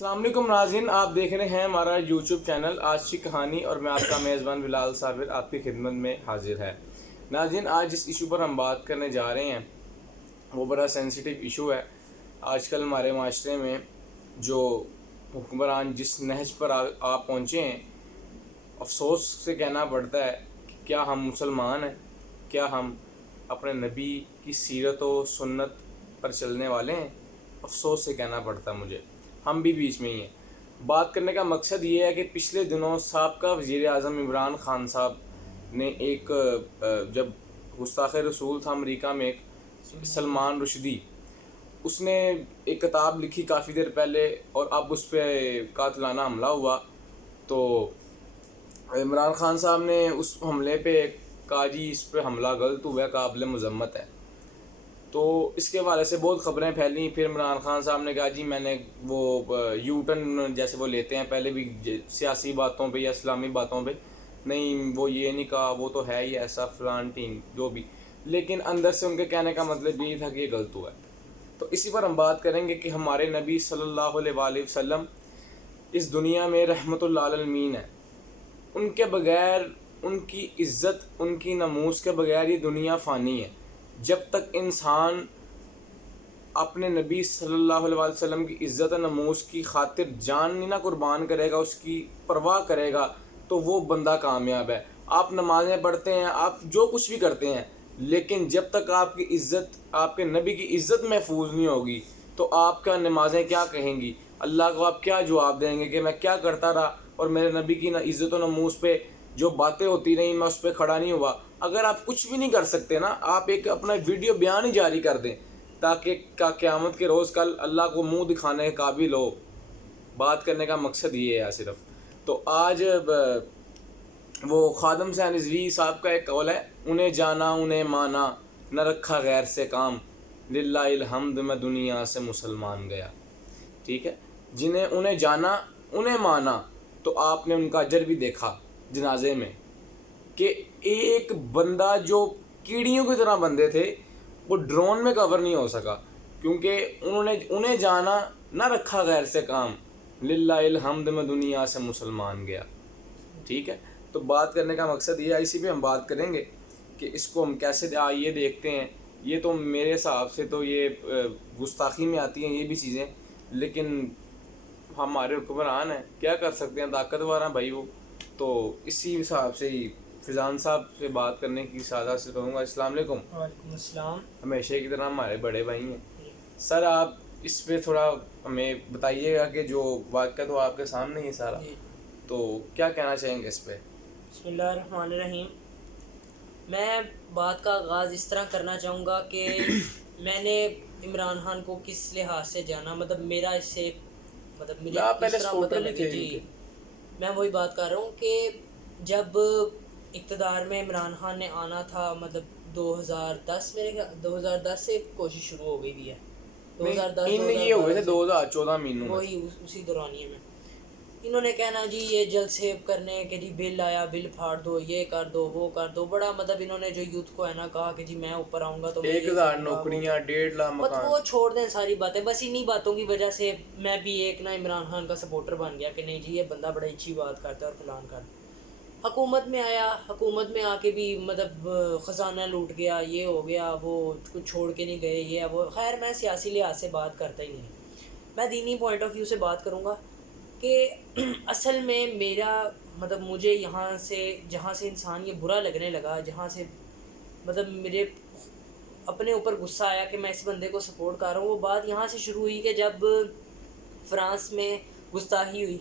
السلام علیکم ناظرین، آپ دیکھ رہے ہیں ہمارا یوٹیوب چینل آج کی کہانی اور میں آپ کا میزبان بلال صابر آپ کی خدمت میں حاضر ہے۔ ناظرین، آج جس ایشو پر ہم بات کرنے جا رہے ہیں وہ بڑا سینسیٹیو ایشو ہے۔ آج کل ہمارے معاشرے میں جو حکمران جس نہج پر آپ پہنچے ہیں، افسوس سے کہنا پڑتا ہے کہ کیا ہم مسلمان ہیں، کیا ہم اپنے نبی کی سیرت و سنت پر چلنے والے ہیں؟ افسوس سے کہنا پڑتا مجھے، ہم بھی بیچ میں ہی ہیں۔ بات کرنے کا مقصد یہ ہے کہ پچھلے دنوں سابقہ وزیر اعظم عمران خان صاحب نے ایک جب گستاخ رسول تھا امریکہ میں، ایک سلمان رشدی، اس نے ایک کتاب لکھی کافی دیر پہلے اور اب اس پہ قاتلانہ حملہ ہوا، تو عمران خان صاحب نے اس حملے پہ کہا جی اس پہ حملہ غلط ہوا ہے، قابل مذمت ہے۔ تو اس کے حوالے سے بہت خبریں پھیلیں۔ پھر عمران خان صاحب نے کہا جی میں نے وہ یو ٹرن جیسے وہ لیتے ہیں پہلے بھی سیاسی باتوں پہ یا اسلامی باتوں پہ، نہیں وہ یہ نہیں کہا، وہ تو ہے ہی ایسا فلان ٹیم جو بھی، لیکن اندر سے ان کے کہنے کا مطلب یہ تھا کہ یہ غلط ہوا ہے۔ تو اسی پر ہم بات کریں گے کہ ہمارے نبی صلی اللہ علیہ وآلہ وسلم اس دنیا میں رحمت للعالمین ہے، ان کے بغیر، ان کی عزت، ان کی ناموس کے بغیر یہ دنیا فانی ہے۔ جب تک انسان اپنے نبی صلی اللہ علیہ وسلم کی عزت و ناموس کی خاطر جان نہیں نہ قربان کرے گا، اس کی پرواہ کرے گا، تو وہ بندہ کامیاب ہے۔ آپ نمازیں پڑھتے ہیں، آپ جو کچھ بھی کرتے ہیں، لیکن جب تک آپ کی عزت، آپ کے نبی کی عزت محفوظ نہیں ہوگی تو آپ کا نمازیں کیا کہیں گی؟ اللہ کو آپ کیا جواب دیں گے کہ میں کیا کرتا رہا اور میرے نبی کی عزت و ناموس پہ جو باتیں ہوتی رہیں میں اس پہ کھڑا نہیں ہوا؟ اگر آپ کچھ بھی نہیں کر سکتے نا، آپ ایک اپنا ویڈیو بیان ہی جاری کر دیں تاکہ قیامت کے روز کل اللہ کو منہ دکھانے کے قابل ہو۔ بات کرنے کا مقصد یہ ہے صرف۔ تو آج وہ خادم حسین رضوی صاحب کا ایک قول ہے، انہیں جانا انہیں مانا نہ رکھا غیر سے کام، للہ الحمد میں دنیا سے مسلمان گیا۔ ٹھیک ہے، انہیں جانا انہیں مانا، تو آپ نے ان کا اجر بھی دیکھا جنازے میں کہ ایک بندہ جو کیڑیوں کی طرح بندے تھے وہ ڈرون میں کور نہیں ہو سکا، کیونکہ انہیں جانا نہ رکھا غیر سے کام، للہ الحمد میں دنیا سے مسلمان گیا۔ ٹھیک ہے، تو بات کرنے کا مقصد یہ ہے، اسی پہ ہم بات کریں گے کہ اس کو ہم کیسے آئیے دیکھتے ہیں۔ یہ تو میرے حساب سے تو یہ گستاخی میں آتی ہیں یہ بھی چیزیں، لیکن ہمارے حکمران ہیں، کیا کر سکتے ہیں، طاقتور ہیں بھائی وہ۔ تو اسی حساب سے ہی فیضان صاحب سے بات کرنے کی سعادت سے کہوں گا۔ السلام علیکم۔ وعلیکم السلام۔ ہمیشہ کی طرح ہمارے بڑے بھائی ہیں سر، آپ اس پہ تھوڑا ہمیں بتائیے گا کہ جو واقعہ تو آپ کے سامنے ہی سارا، تو کیا کہنا چاہیں گے اس پہ؟ بسم اللہ الرحمن الرحیم۔ میں بات کا آغاز اس طرح کرنا چاہوں گا کہ میں نے عمران خان کو کس لحاظ سے جانا، مطلب میرا اس سے مجھے کس طرح پتہ لگے، جی میں وہی بات کر رہا ہوں کہ جب اقتدار میں عمران خان نے آنا تھا، مطلب 2010 2010 سے کوشش شروع ہو گئی بھی ہے، 2010 یہ ہوئے تھے 2014 مہینوں میں، وہی اسی دورانیے میں انہوں نے کہنا جی یہ جلد سیو کرنے کہ جی بل آیا، بل پھاڑ دو، یہ کر دو، وہ کر دو، بڑا مطلب انہوں نے جو یوتھ کو ہے نا کہا کہ جی میں اوپر آؤں گا تو 1000 نوکریاں، 1.5 لاکھ مکان، وہ چھوڑ دیں ساری باتیں، بس انہی باتوں کی وجہ سے میں بھی ایک نا عمران خان کا سپورٹر بن گیا کہ نہیں جی یہ بندہ بڑا اچھی بات کرتا ہے اور فلان کر۔ حکومت میں آیا، حکومت میں آ کے بھی مطلب خزانہ لوٹ گیا، یہ ہو گیا، وہ کچھ چھوڑ کے نہیں گئے، یہ وہ، خیر میں سیاسی لحاظ سے بات کرتا ہی نہیں، میں دینی پوائنٹ آف ویو سے بات کروں گا کہ اصل میں میرا مطلب مجھے یہاں سے جہاں سے انسان یہ برا لگنے لگا، جہاں سے مطلب میرے اپنے اوپر غصہ آیا کہ میں اس بندے کو سپورٹ کر رہا ہوں، وہ بات یہاں سے شروع ہوئی کہ جب فرانس میں گستاخی ہوئی،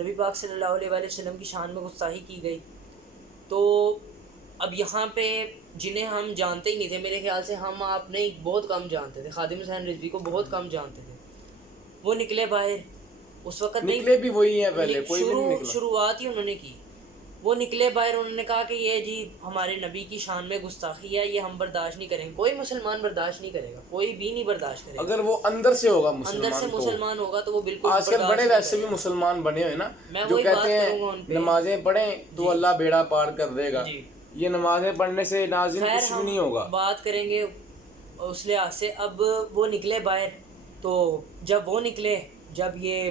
نبی پاک صلی اللہ علیہ وآلہ وسلم کی شان میں گستاخی کی گئی، تو اب یہاں پہ جنہیں ہم جانتے ہی نہیں تھے، میرے خیال سے ہم آپ نہیں بہت کم جانتے تھے، خادم حسین رضوی کو بہت کم جانتے تھے، وہ نکلے باہر اس وقت نکلے بھی وہی ہیں پہلے، کوئی بھی نہیں نکلا، شروعات ہی انہوں نے کی، وہ نکلے باہر، انہوں نے کہا کہ یہ جی ہمارے نبی کی شان میں گستاخی ہے، یہ ہم برداشت نہیں کریں گے، کوئی مسلمان برداشت نہیں کرے گا، کوئی بھی نہیں برداشت کرے گا، اگر وہ اندر سے ہوگا مسلمان، اندر سے مسلمان ہوگا تو وہ بالکل آج کل بڑے ویسے بھی مسلمان بنے ہوئے نا جو کہتے ہیں نمازیں پڑھیں تو اللہ بیڑا پار کر دے گا، یہ نمازیں پڑھنے سے ناظرین کچھ بھی نہیں ہوگا، بات کریں گے اس لحاظ سے۔ اب وہ نکلے باہر، تو جب وہ نکلے جب یہ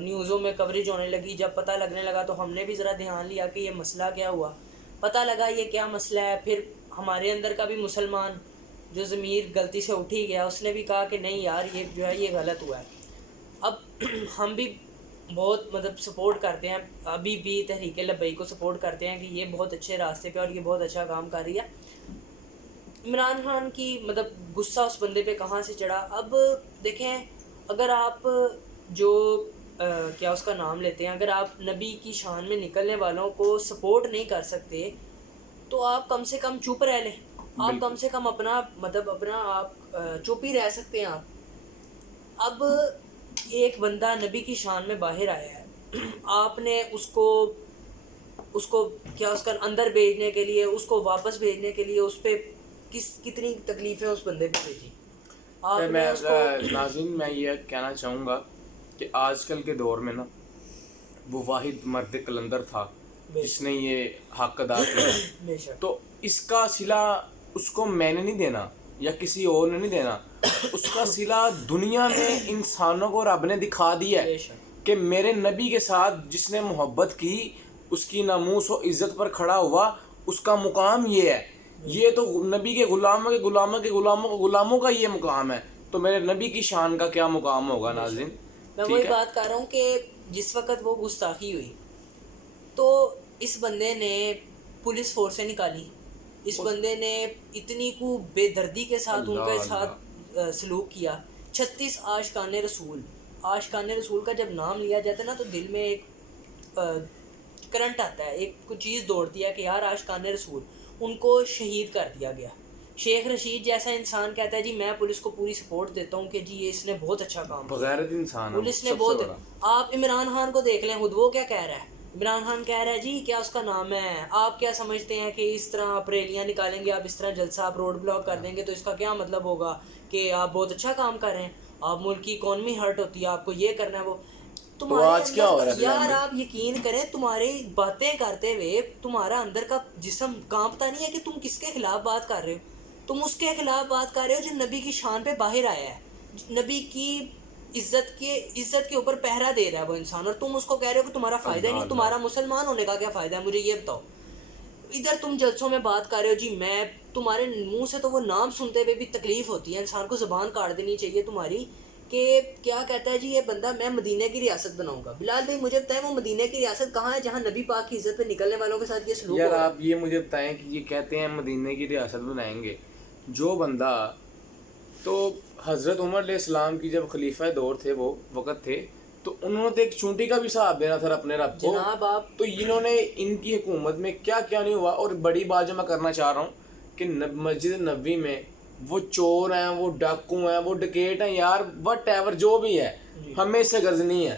نیوزوں میں کوریج ہونے لگی، جب پتہ لگنے لگا تو ہم نے بھی ذرا دھیان لیا کہ یہ مسئلہ کیا ہوا، پتہ لگا یہ کیا مسئلہ ہے. پھر ہمارے اندر کا بھی مسلمان جو ضمیر غلطی سے اٹھ ہی گیا، اس نے بھی کہا کہ نہیں یار یہ جو ہے یہ غلط ہوا ہے. اب ہم بھی بہت مطلب سپورٹ کرتے ہیں، ابھی بھی تحریک لبیک کو سپورٹ کرتے ہیں کہ یہ بہت اچھے راستے پہ اور یہ بہت اچھا کام کر رہی ہے. عمران خان کی مطلب غصہ اس بندے پہ کہاں سے چڑھا. اب دیکھیں، اگر آپ جو کیا اس کا نام لیتے ہیں، اگر آپ نبی کی شان میں نکلنے والوں کو سپورٹ نہیں کر سکتے تو آپ کم سے کم چپ رہ لیں. آپ کم سے کم اپنا آپ چپ ہی رہ سکتے ہیں آپ. اب ایک بندہ نبی کی شان میں باہر آیا ہے، آپ نے اس کو کیا اس کا اندر بھیجنے کے لیے، اس کو واپس بھیجنے کے لیے اس پہ کتنی تکلیفیں اس بندے پہ بھیجی. میں ناظرین میں یہ کہنا چاہوں گا کہ آج کل کے دور میں نا وہ واحد مرد قلندر تھا جس نے یہ حق ادا کیا، تو اس کا صلہ اس کو میں نے نہیں دینا یا کسی اور نے نہیں دینا، اس کا صلہ دنیا میں انسانوں کو رب نے دکھا دیا ہے کہ میرے نبی کے ساتھ جس نے محبت کی، اس کی ناموس و عزت پر کھڑا ہوا، اس کا مقام یہ ہے. یہ تو نبی کے غلاموں کا یہ مقام ہے، تو میرے نبی کی شان کا کیا مقام ہوگا ناظرین. میں وہی بات کر رہا ہوں کہ جس وقت وہ گستاخی ہوئی تو اس بندے نے پولیس فورس سے نکالی، اس بندے نے اتنی کو بے دردی کے ساتھ ان کے ساتھ سلوک کیا. 36 عاشقان رسول کا جب نام لیا جاتا ہے نا تو دل میں ایک کرنٹ آتا ہے، ایک کچھ چیز دوڑتی ہے کہ یار عاشقان رسول ان کو شہید کر دیا گیا. شیخ رشید جیسا انسان کہتا ہے جی میں پولیس کو پوری سپورٹ دیتا ہوں کہ جی یہ اس نے بہت اچھا کام کیا، بغیرت انسان پولیس نے بہت. آپ عمران خان کو دیکھ لیں خود، وہ کیا کہہ رہا ہے. عمران خان کہہ رہا ہے جی کیا اس کا نام ہے، آپ کیا سمجھتے ہیں کہ اس طرح آپ ریلیاں نکالیں گے، آپ اس طرح جلسہ آپ روڈ بلاک کر دیں گے تو اس کا کیا مطلب ہوگا کہ آپ بہت اچھا کام کر رہے ہیں، آپ ملک کی اکانومی ہرٹ ہوتی ہے، آپ کو یہ کرنا ہے وہ. تمہارے کیا ہو رہا ہے یار، آپ یقین کریں تمہاری باتیں کرتے ہوئے تمہارا اندر کا جسم کانپتا نہیں ہے کہ تم کس کے خلاف بات کر رہے ہو. تم اس کے خلاف بات کر رہے ہو جو نبی کی شان پہ باہر آیا ہے، نبی کی عزت کے اوپر پہرا دے رہا ہے وہ انسان، اور تم اس کو کہہ رہے ہو کہ تمہارا فائدہ نہیں. تمہارا مسلمان ہونے کا کیا فائدہ ہے، مجھے یہ بتاؤ. ادھر تم جلسوں میں بات کر رہے ہو جی میں، تمہارے منہ سے تو وہ نام سنتے ہوئے بھی تکلیف ہوتی ہے، انسان کو زبان کاٹ دینی چاہیے تمہاری کہ کیا کہتا ہے جی یہ بندہ میں مدینے کی ریاست بناؤں گا. بلال بھائی مجھے بتائیں وہ مدینے کی ریاست کہاں ہے جہاں نبی پاک کی عزت پہ نکلنے والوں کے ساتھ یہ سلوک ہو رہا ہے. یار آپ یہ مجھے بتائیں کہ یہ کہتے ہیں مدینے کی ریاست بنائیں گے، جو بندہ تو حضرت عمر علیہ السلام کی جب خلیفہ دور تھے وہ وقت تھے تو انہوں نے تو ایک چونٹی کا بھی حساب دینا تھا اپنے رب کو جناب. آپ تو انہوں نے ان کی حکومت میں کیا کیا نہیں ہوا. اور بڑی بات جو میں کرنا چاہ رہا ہوں کہ مسجد نبوی میں وہ چور ہیں، وہ ڈاکو ہیں، وہ ڈکیٹ ہیں، یار وٹ ایور جو بھی ہے ہمیں اس سے غرض نہیں ہے،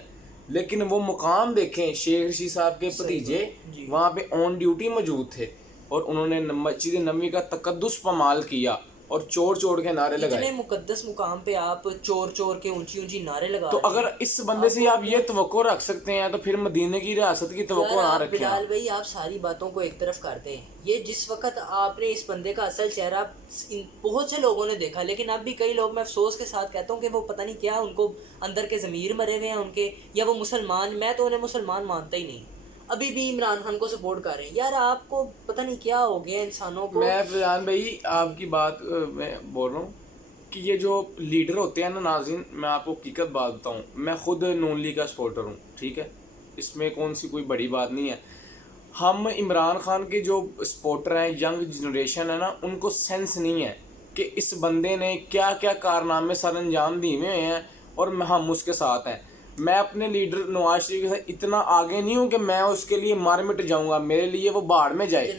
لیکن وہ مقام دیکھیں شیخ رشید صاحب کے بھتیجے وہاں پہ آن ڈیوٹی موجود تھے اور انہوں نے مسجد نبوی کا تقدس پامال کیا اور چور کے نعرے لگائے. اتنے مقدس مقام پہ آپ چور کے اونچی نعرے لگا تو اگر اس بندے سے آپ یہ توقع رکھ سکتے ہیں تو پھر مدینے کی ریاست کی توقع نہ رکھیں. بلال بھائی آپ ساری باتوں کو ایک طرف کرتے ہیں. یہ جس وقت آپ نے اس بندے کا اصل چہرہ بہت سے لوگوں نے دیکھا، لیکن اب بھی کئی لوگ، میں افسوس کے ساتھ کہتا ہوں کہ وہ پتہ نہیں کیا ان کو اندر کے ضمیر مرے ہوئے ہیں ان کے، یا وہ مسلمان، میں تو انہیں مسلمان مانتا ہی نہیں، ابھی بھی عمران خان کو سپورٹ کر رہے ہیں. یار آپ کو پتہ نہیں کیا ہو گیا انسانوں کو. میں فیضان بھائی آپ کی بات میں بول رہا ہوں کہ یہ جو لیڈر ہوتے ہیں نا ناظرین، میں آپ کو حقیقت بات بتاؤں، میں خود نون لیگ کا سپورٹر ہوں، ٹھیک ہے، اس میں کون سی کوئی بڑی بات نہیں ہے. ہم عمران خان کے جو سپورٹر ہیں، ینگ جنریشن ہے نا، ان کو سینس نہیں ہے کہ اس بندے نے کیا کیا کارنامے سر انجام دیے ہوئے ہیں اور ہم اس کے ساتھ ہیں. میں اپنے لیڈر نواز شریف کے ساتھ اتنا آگے نہیں ہوں کہ میں اس کے لیے مار مٹ جاؤں گا، میرے لیے وہ بھاڑ میں جائے.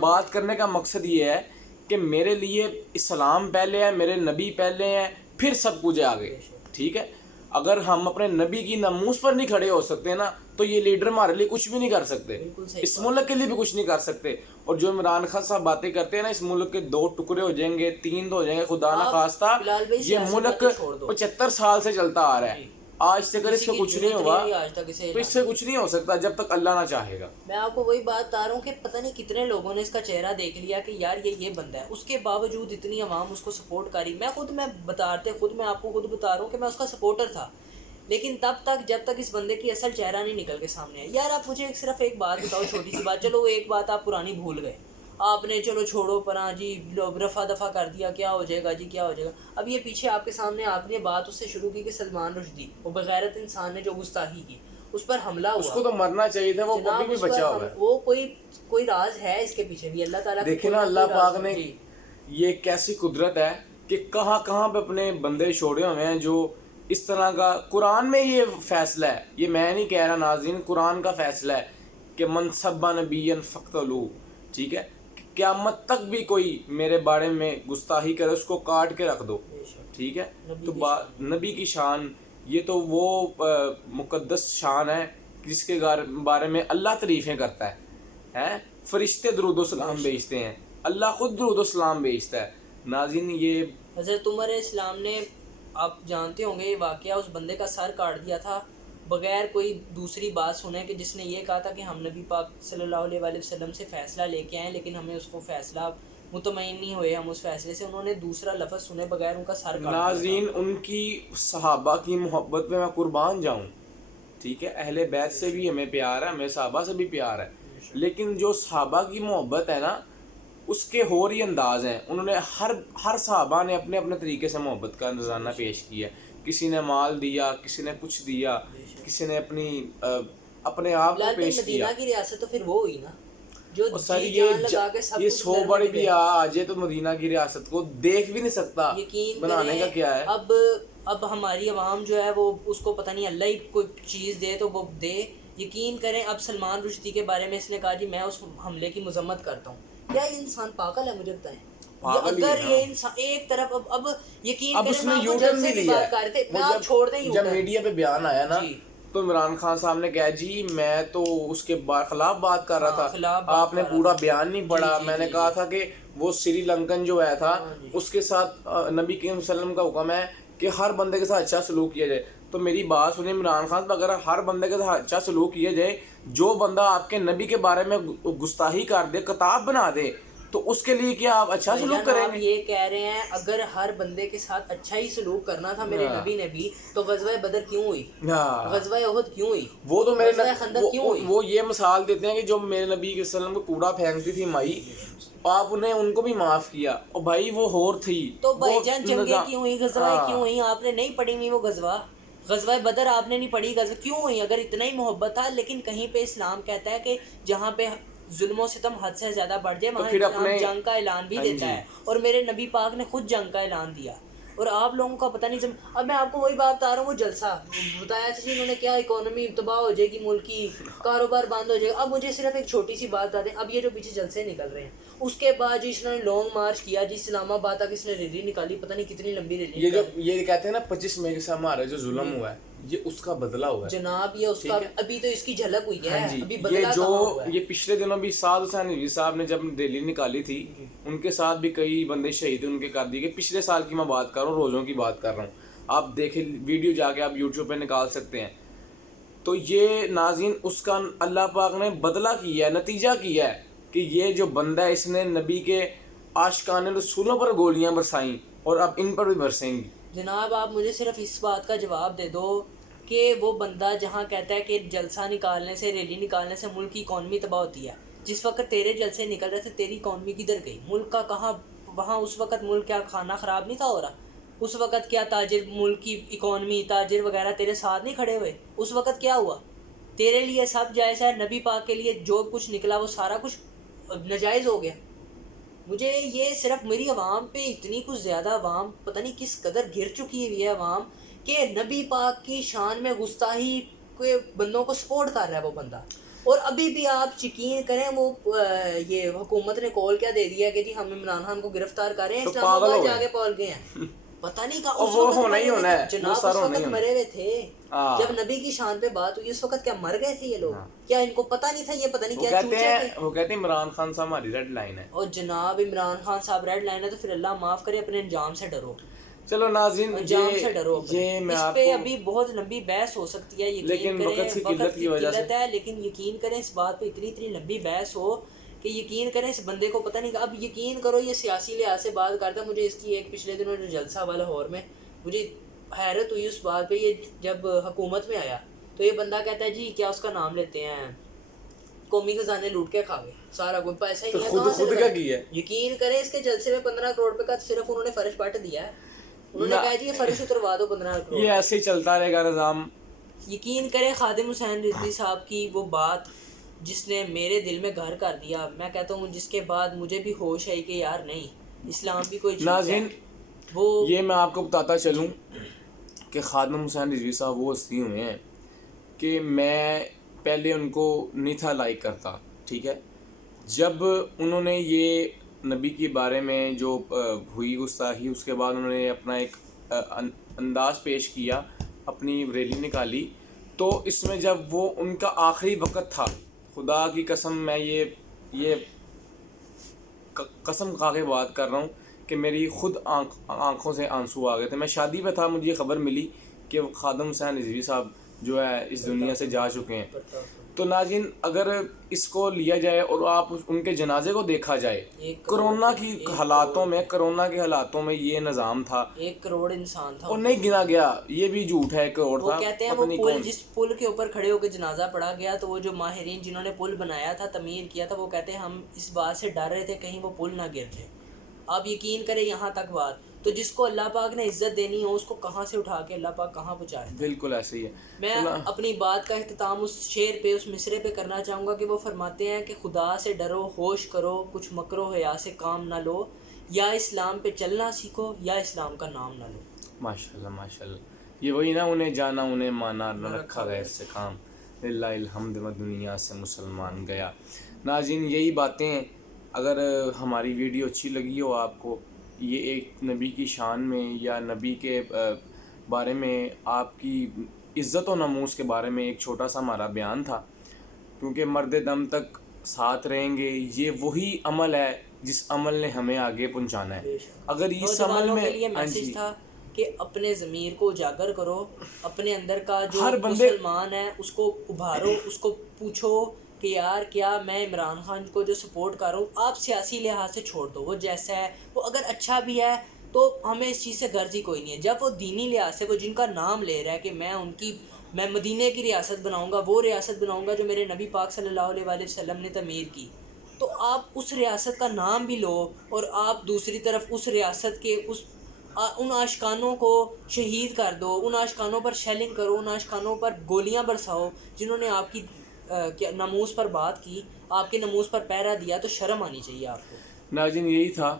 بات کرنے کا مقصد یہ ہے کہ میرے لیے اسلام پہلے ہے، میرے نبی پہلے ہیں، پھر سب کچھ آگے، ٹھیک ہے. اگر ہم اپنے نبی کی ناموس پر نہیں کھڑے ہو سکتے نا تو یہ لیڈر ہمارے لیے کچھ بھی نہیں کر سکتے، اس ملک کے لیے بھی کچھ نہیں کر سکتے. اور جو عمران خان صاحب باتیں کرتے ہیں نا، اس ملک کے 2 ٹکڑے ہو جائیں گے، 3 ہو جائیں گے، خدا نہ خواستہ. یہ ملک 75 سال سے چلتا آ رہا ہے، آج تک اگر اس کو کچھ نہیں ہوا تو اس سے کچھ نہیں ہو سکتا جب تک اللہ نہ چاہے گا. میں آپ کو وہی بات بتا رہا ہوں کہ پتہ نہیں کتنے لوگوں نے اس کا چہرہ دیکھ لیا کہ یار یہ بندہ ہے، اس کے باوجود اتنی عوام اس کو سپورٹ کری. میں آپ کو خود بتا رہا ہوں کہ میں اس کا سپورٹر تھا، لیکن تب تک جب تک اس بندے کی اصل چہرہ نہیں نکل کے سامنے آئے. یار آپ مجھے صرف ایک بات بتاؤ, چھوٹی سی بات, چلو ایک بات آپ پرانی بھول گئے, آپ نے چلو چھوڑو پرا جی, رفع دفع کر دیا, کیا ہو جائے گا جی, کیا ہو جائے گا. اب یہ پیچھے آپ کے سامنے آپ نے بات اس سے شروع کی کہ سلمان رشدی وہ بغیرت انسان نے جو گستاخی کی, اس پر حملہ ہوا, اس کو تو مرنا چاہیے تھا, وہ جناب ابھی بھی اس پر بچا ہوا ہے. وہ کوئی راز ہے اس کے پیچھے بھی, اللہ تعالیٰ دیکھیں نا اللہ پاک نے جی یہ کیسی قدرت ہے کہ کہاں کہاں پہ اپنے بندے چھوڑے ہوئے ہیں جو اس طرح کا. قرآن میں یہ فیصلہ ہے, یہ میں نہیں کہہ رہا ناظرین, قرآن کا فیصلہ ہے کہ من سب نبی فقتلوہ, ٹھیک ہے, قیامت تک بھی کوئی میرے بارے میں گستاخی کرے اس کو کاٹ کے رکھ دو, ٹھیک ہے. تو نبی کی شان, یہ تو وہ مقدس شان ہے جس کے بارے میں اللہ تعریفیں کرتا ہے, فرشتے درود و سلام بھیجتے ہیں, اللہ خود درود و سلام بھیجتا ہے. ناظرین یہ حضرت عمر اسلام نے, آپ جانتے ہوں گے یہ واقعہ, اس بندے کا سر کاٹ دیا تھا بغیر کوئی دوسری بات سنے, کہ جس نے یہ کہا تھا کہ ہم نبی پاک صلی اللہ علیہ وآلہ وسلم سے فیصلہ لے کے آئے لیکن ہمیں اس کو فیصلہ مطمئن نہیں ہوئے ہم اس فیصلے سے, انہوں نے دوسرا لفظ سنے بغیر ان کا سر کاٹ دیا. ناظرین ان کی صحابہ کی محبت پہ میں قربان جاؤں, ٹھیک ہے, اہل بیت سے بھی ہمیں پیار ہے, ہمیں صحابہ سے بھی پیار ہے, لیکن جو صحابہ کی محبت ہے نا اس کے اور ہی انداز ہیں. انہوں نے ہر صحابہ نے اپنے اپنے طریقے سے محبت کا نذرانہ پیش کیا. کسی نے مال دیا, کسی نے کچھ دیا, کسی نے اپنے آپ کو پیش کیا. مدینہ کی ریاست تو پھر وہ ہوئی نا جو سر جی جان لگا کے سب یہ کچھ 100 بڑی بھی آ جائے تو مدینہ کی ریاست کو دیکھ بھی نہیں سکتا, یقین بنانے کا کیا ہے. اب ہماری عوام جو ہے وہ اس کو پتہ نہیں اللہ ہی کوئی چیز دے تو وہ دے. یقین کریں اب سلمان رشدی کے بارے میں اس نے کہا جی میں اس حملے کی مذمت کرتا ہوں. کیا یہ انسان پاگل ہے؟ مجھے بتائیں, اگر یہ انسان ایک طرف اب یقین اب کریں, اس نے میں یو ٹرن بھی لیا ہے. آپ چھوڑ دیں جب میڈیا پہ بیان آیا نا تو عمران خان صاحب نے کہا جی میں تو اس کے خلاف بات کر رہا تھا, آپ نے پورا بیان نہیں پڑھا. میں نے کہا تھا کہ وہ سری لنکن جو ہے تھا اس کے ساتھ نبی کریم صلی اللہ علیہ وسلم کا حکم ہے کہ ہر بندے کے ساتھ اچھا سلوک کیا جائے. تو میری بات سنیں عمران خان, اگر ہر بندے کے ساتھ اچھا سلوک کیا جائے, جو بندہ آپ کے نبی کے بارے میں گستاخی کر دے, کتاب بنا دے, تو اس کے لیے کیا آپ اچھا سلوک کریں گے؟ یہ کہہ رہے ہیں اگر ہر بندے کے ساتھ اچھا ہی سلوک کرنا تھا میرے نبی نے بھی, تو غزوہ بدر کیوں ہوئی, غزوہ احد کیوں ہوئی, وہ تو میرے خندق کیوں ہوئی؟ وہ یہ مثال دیتے ہیں کہ جو میرے نبی صلی اللہ علیہ وسلم کو کوڑا پھینکتی تھی مائی, آپ نے ان کو بھی معاف کیا, اور بھائی وہ ہور تھی. تو بھائی جان جنگیں کیوں ہوئی, غزوہ کیوں ہوئی, آپ نے نہیں پڑھی ہوئی وہ غزوہ بدر آپ نے نہیں پڑھی, غزوہ کیوں ہوئی اگر اتنا ہی محبت تھا؟ لیکن کہیں پہ اسلام کہتا ہے کہ جہاں پہ ظلم و ستم حد سے زیادہ بڑھ جائے وہاں اسلام جنگ کا اعلان بھی دیتا ہے, اور میرے نبی پاک نے خود جنگ کا اعلان دیا, اور آپ لوگوں کا پتہ نہیں. اب میں آپ کو وہی بات بتا رہا ہوں, وہ جلسہ بتایا تھا انہوں نے, کیا اکانومی تباہ ہو جائے گی, ملک کی کاروبار بند ہو جائے گا. اب مجھے صرف ایک چھوٹی سی بات بتا دیں, اب یہ جو پیچھے جلسے نکل رہے ہیں اس کے بعد جس نے لانگ مارچ کیا, جس اسلام آباد تک اس نے ریلی نکالی, پتہ نہیں کتنی لمبی ریلی, یہ کہتے ہیں نا 25 مئی کے ساتھ ہمارا جو ظلم ہوا ہے یہ اس کا بدلہ ہوا ہے جناب. یہ اس کا ابھی تو اس کی جھلک ہوئی ہے, ابھی بدلہ یہ جو یہ پچھلے دنوں بھی سعد حسین رضوی صاحب نے جب ریلی نکالی تھی ان کے ساتھ بھی کئی بندے شہید ان کے کر دیے گئے. پچھلے سال کی میں بات کر رہا ہوں, روزوں کی بات کر رہا ہوں, آپ دیکھیں ویڈیو جا کے آپ یوٹیوب پہ نکال سکتے ہیں. تو یہ ناظرین اس کا اللہ پاک نے بدلہ کیا ہے, نتیجہ کیا ہے کہ یہ جو بندہ ہے اس نے نبی کے عاشقان رسولوں پر گولیاں برسائیں اور اب ان پر بھی برسیں گی. جناب آپ مجھے صرف اس بات کا جواب دے دو کہ وہ بندہ جہاں کہتا ہے کہ جلسہ نکالنے سے, ریلی نکالنے سے ملک کی اکانومی تباہ ہوتی ہے, جس وقت تیرے جلسے نکل رہے تھے تیری اکانومی کدھر گئی, ملک کا کہاں وہاں اس وقت ملک کیا کھانا خراب نہیں تھا ہو رہا, اس وقت کیا تاجر ملک کی اکانومی تاجر وغیرہ تیرے ساتھ نہیں کھڑے ہوئے, اس وقت کیا ہوا؟ تیرے لیے سب جائز ہے, نبی پاک کے لیے جو کچھ نکلا وہ سارا کچھ ناجائز ہو گیا. مجھے یہ صرف میری عوام پہ اتنی کچھ زیادہ عوام پتہ نہیں کس قدر گر چکی ہوئی ہے عوام کہ نبی پاک کی شان میں گستاخی کے بندوں کو سپورٹ کر رہا ہے وہ بندہ. اور ابھی بھی آپ یقین کریں وہ یہ حکومت نے کال کیا دے دیا کہ جی ہم عمران خان کو گرفتار کر رہے ہیں, اسلام آباد جا کے پہنچ گئے ہیں. پتہ نہیں کہا اس وقت جناب اس وقت مرے ہوئے تھے جب نبی کی شان پہ بات ہوئی, اس وقت کیا مر گئے تھے یہ لوگ؟ کیا ان کو پتہ نہیں تھا یہ پتہ نہیں کیا چوچے تھے؟ وہ کہتے ہیں عمران خان صاحب ہماری ریڈ لائن ہے. اور جناب عمران خان صاحب ریڈ لائن ہے تو پھر اللہ معاف کرے, اپنے انجام سے ڈرو. چلو ناظرین انجام سے ڈرو. میں اس پہ ابھی بہت لمبی بحث ہو سکتی ہے, یقین کریں وقت کی قلت ہے, لیکن یقین کریں اس بات پہ اتنی لمبی بحث ہو کہ یقین کریں اس بندے کو پتہ نہیں. اب یقین کرو یہ سیاسی لحاظ سے بات کرتا ہے, مجھے اس کی ایک پچھلے دنوں جو جلسہ والا ہور میں مجھے حیرت ہوئی اس بات پہ. یہ جب حکومت میں آیا تو یہ بندہ کہتا ہے جی کیا اس کا نام لیتے ہیں قومی خزانے لوٹ کے کھا گئے سارا کوئی پیسہ ہی نہیں ہے کہاں سے خود کا کیا ہے. یقین کریں اس کے جلسے میں 15 کروڑ روپے کا صرف انہوں نے فرش پٹ دیا ہے. انہوں نے کہا جی یہ فرش اتروا دو 15 کروڑ. یہ ایسے ہی چلتا رہے گا نظام. یقین کریں خادم حسین رضوی صاحب کی وہ بات جس نے میرے دل میں گھر کر دیا. میں کہتا ہوں جس کے بعد مجھے بھی ہوش ہے کہ یار نہیں اسلام بھی کوئی چیز ناظرین ہے. وہ یہ میں آپ کو بتاتا چلوں کہ خادم حسین رضوی صاحب وہ ہستی ہوئے ہیں کہ میں پہلے ان کو نہیں تھا لائک کرتا, ٹھیک ہے. جب انہوں نے یہ نبی کے بارے میں جو ہوئی گستاخی, اس کے بعد انہوں نے اپنا ایک انداز پیش کیا, اپنی ریلی نکالی, تو اس میں جب وہ ان کا آخری وقت تھا, خدا کی قسم میں یہ قسم کھا کے بات کر رہا ہوں کہ میری خود آنکھوں سے آنسو آ گئے تھے. میں شادی پہ تھا, مجھے خبر ملی کہ خادم حسین رضوی صاحب جو ہے اس دنیا سے جا چکے ہیں. تو ناظرین اگر اس کو لیا جائے اور آپ ان کے جنازے کو دیکھا جائے, کرونا کے حالاتوں میں یہ نظام تھا, 1 کروڑ انسان تھا اور نہیں گنا گیا, یہ بھی جھوٹ ہے, 1 کروڑ وہ تھا. کہتے ہیں وہ پل جس پل کے اوپر کھڑے ہو کے جنازہ پڑھا گیا تو وہ جو ماہرین جنہوں نے پل بنایا تھا تعمیر کیا تھا وہ کہتے ہیں ہم اس بات سے ڈر رہے تھے کہیں وہ پل نہ گر جائے. آپ یقین کریں یہاں تک بات. تو جس کو اللہ پاک نے عزت دینی ہو اس کو کہاں سے اٹھا کے اللہ پاک کہاں پہنچائے. بالکل ایسے ہی ہے. میں اپنی بات کا اختتام اس شعر پہ اس مصرے پہ کرنا چاہوں گا کہ وہ فرماتے ہیں کہ خدا سے ڈرو ہوش کرو کچھ مکر و حیا سے کام نہ لو, یا اسلام پہ چلنا سیکھو یا اسلام کا نام نہ لو. ماشاءاللہ ماشاءاللہ. یہ وہی نا, انہیں جانا انہیں مانا نہ رکھا غیر سے کام, للہ الحمد و دنیا سے مسلمان گیا. ناظرین یہی باتیں ہیں. اگر ہماری ویڈیو اچھی لگی ہو آپ کو, یہ ایک نبی کی شان میں یا نبی کے بارے میں آپ کی عزت و ناموس کے بارے میں ایک چھوٹا سا ہمارا بیان تھا, کیونکہ مرد دم تک ساتھ رہیں گے. یہ وہی عمل ہے جس عمل نے ہمیں آگے پہنچانا ہے. اگر اس عمل میں یہ میسج تھا کہ اپنے ضمیر کو اجاگر کرو, اپنے اندر کا جو ہر مسلمان ہے اس کو ابھارو, اس کو پوچھو کہ یار کیا میں عمران خان کو جو سپورٹ کر رہا ہوں آپ سیاسی لحاظ سے چھوڑ دو, وہ جیسا ہے وہ اگر اچھا بھی ہے تو ہمیں اس چیز سے غرض ہی کوئی نہیں ہے. جب وہ دینی لحاظ سے وہ جن کا نام لے رہا ہے کہ میں مدینہ کی ریاست بناؤں گا, وہ ریاست بناؤں گا جو میرے نبی پاک صلی اللہ علیہ وآلہ وسلم نے تعمیر کی, تو آپ اس ریاست کا نام بھی لو اور آپ دوسری طرف اس ریاست کے ان عاشقانوں کو شہید کر دو, ان عاشقانوں پر شیلنگ کرو, ان عاشقانوں پر گولیاں برساؤ جنہوں نے آپ کی ناموس پر بات کی, آپ کے ناموس پر پہرا دیا. تو شرم آنی چاہیے آپ کو. ناظرین یہی تھا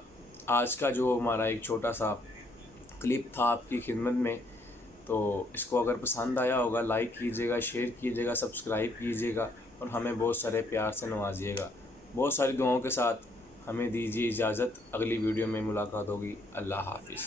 آج کا جو ہمارا ایک چھوٹا سا کلپ تھا آپ کی خدمت میں. تو اس کو اگر پسند آیا ہوگا لائک کیجیے گا, شیئر کیجیے گا, سبسکرائب کیجیے گا, اور ہمیں بہت سارے پیار سے نوازیے گا. بہت ساری دعاؤں کے ساتھ ہمیں دیجیے اجازت, اگلی ویڈیو میں ملاقات ہوگی. اللہ حافظ.